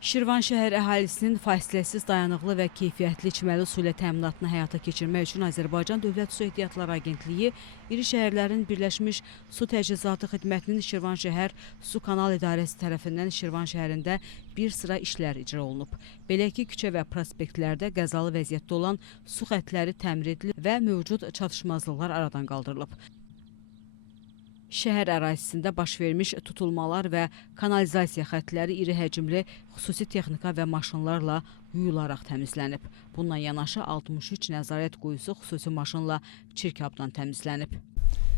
Şirvan şəhər əhalisinin fasiləsiz, dayanıqlı və keyfiyyətli içməli su ilə təminatını həyata keçirmək üçün Azərbaycan Dövlət Su Ehtiyatları Agentliyi iri şəhərlərin Birləşmiş Su Təchizatı Xidmətinin Şirvan şəhər Su Kanal İdarəsi tərəfindən Şirvan şəhərində bir sıra işlər icra olunub. Belə ki, küçə və prospektlərdə qəzalı vəziyyətdə olan su xəttləri təmir edilib və mövcud çatışmazlıqlar aradan qaldırılıb. Şəhər ərazisində baş vermiş tutulmalar və kanalizasiya xəttləri iri həcmli xüsusi texnika və maşınlarla yuyularaq təmizlənib. Bununla yanaşı 63 nəzarət quyusu xüsusi maşınla çirkabdan təmizlənib.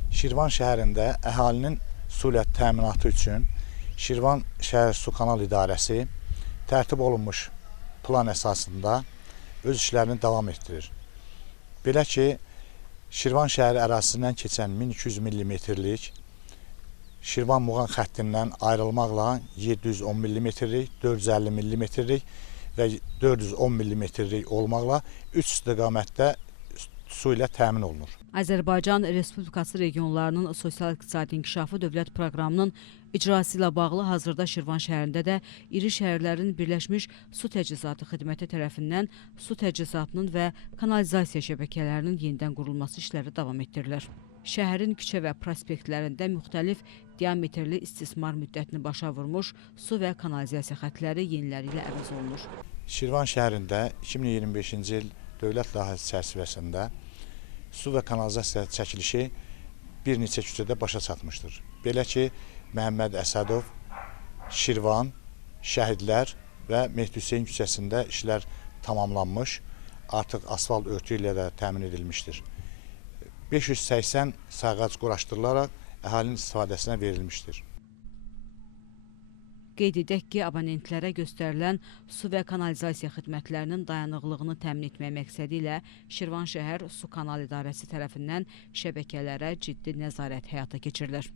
Şirvan şəhərində əhalinin su ilə təminatı üçün Şirvan şəhər Su Kanal İdarəsi tərtib olunmuş plan əsasında öz işlərini davam etdirir. Belə ki, Şirvan şəhəri ərazisindən keçən 1200 mm-lik Şirvan-Muğan xəttindən ayrılmaqla 710 mm-lik, 450 mm-lik və 410 mm-lik olmaqla 3 istiqamətdə su ilə təmin olunur. Azərbaycan Respublikası regionlarının sosial-iqtisadi inkişafı dövlət proqramının icrası ilə bağlı hazırda Şirvan şəhərində də iri şəhərlərin Birləşmiş Su Təchizatı Xidməti tərəfindən su təchizatının və kanalizasiya şəbəkələrinin yenidən qurulması işləri davam etdirilir. Şəhərin küçə və prospektlərində müxtəlif diametrli istismar müddətini başa vurmuş su və kanalizasiya xəttləri yeniləri ilə əvəz olunur. Şirvan şəhərində 2025-ci il dövlət layihəsi çərçivəsində su və kanalizasiya çəkilişi bir neçə küçədə başa çatmışdır. Belə ki, Məhəmməd Əsədov, Şirvan, Şəhidlər və Mehdi Hüseyn küçəsində işlər tamamlanmış, artıq asfalt örtü ilə də təmin edilmişdir. 580 sayğac quraşdırılaraq əhalinin istifadəsinə verilmişdir. Qeyd edək ki, abonentlərə göstərilən su və kanalizasiya xidmətlərinin dayanıqlığını təmin etmək məqsədi ilə Şirvan şəhər Su Kanal İdarəsi tərəfindən şəbəkələrə ciddi nəzarət həyata keçirilir.